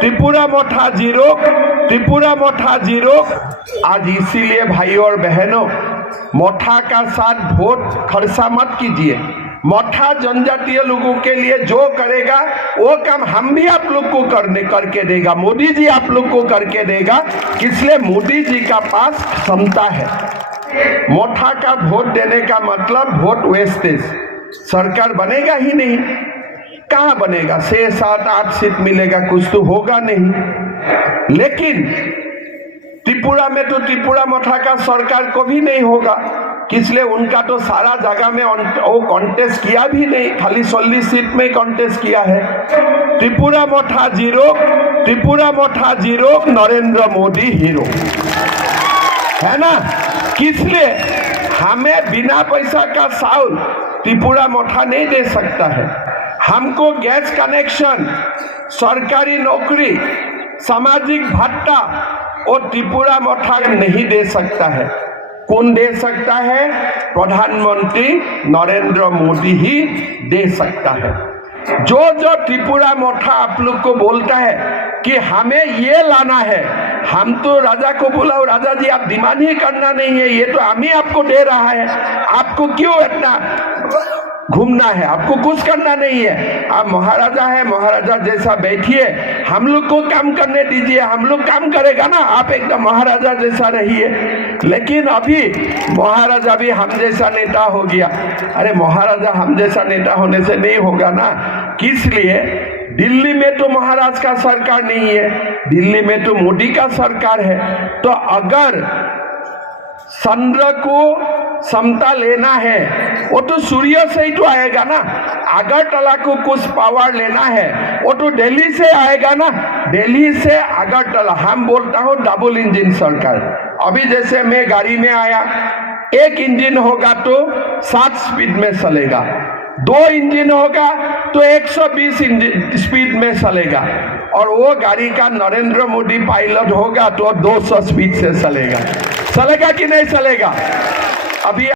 त्रिपुरा मोठा जीरो, त्रिपुरा मोठा जीरो। आज इसीलिए भाइयों और बहनों, मोठा का साथ वोट खर्चा मत कीजिए। मोठा जनजातीय लोगों के लिए जो करेगा वो काम हम भी आप लोग को करके देगा। मोदी जी आप लोग को करके देगा, इसलिए मोदी जी का पास क्षमता है। मोठा का वोट देने का मतलब वोट वेस्टेज। सरकार बनेगा ही नहीं, कहाँ बनेगा? 6, 7, 8 सीट मिलेगा, कुछ तो होगा नहीं। लेकिन त्रिपुरा में तो त्रिपुरा मोठा का सरकार को भी नहीं होगा, इसलिए उनका तो सारा जगह में वो कॉन्टेस्ट किया भी नहीं, खाली 40 सीट में कॉन्टेस्ट किया है। त्रिपुरा मोठा जीरो, त्रिपुरा मोठा जीरो, नरेंद्र मोदी हीरो, है ना? इसलिए हमें बिना पैसा का चावल त्रिपुरा मोठा नहीं दे सकता है। हमको गैस कनेक्शन, सरकारी नौकरी, सामाजिक भत्ता और त्रिपुरा मोठा नहीं दे सकता है। कौन दे सकता है? प्रधानमंत्री नरेंद्र मोदी ही दे सकता है। जो जो त्रिपुरा मोठा आप लोग को बोलता है कि हमें ये लाना है, हम तो राजा को बोला, राजा जी आप डिमांड ही करना नहीं है, ये तो हम ही आपको दे रहा है, आपको क्यों इतना घूमना है? आपको कुछ करना नहीं है, आप महाराजा है, महाराजा जैसा बैठिए, हम लोग को काम करने दीजिए, हम लोग काम करेगा ना, आप एकदम महाराजा जैसा रहिए। लेकिन अभी महाराजा भी हम जैसा नेता हो गया। अरे महाराजा हम जैसा नेता होने से नहीं होगा ना। किस लिए? दिल्ली में तो महाराज का सरकार नहीं है, दिल्ली में तो मोदी का सरकार है। तो अगर चंद्र को समता लेना है, वो तो सूर्य से ही तो आएगा ना। अगरतला को कुछ पावर लेना है, वो तो दिल्ली से आएगा ना, दिल्ली से अगरतला। हम बोलता हूँ डबल इंजन सरकार। अभी जैसे मैं गाड़ी में आया, एक इंजन होगा तो 7 स्पीड में चलेगा, 2 इंजन होगा तो 120 स्पीड में चलेगा, और वो गाड़ी का नरेंद्र मोदी पायलट होगा तो 200 स्पीड से चलेगा। चलेगा कि नहीं चलेगा? अभी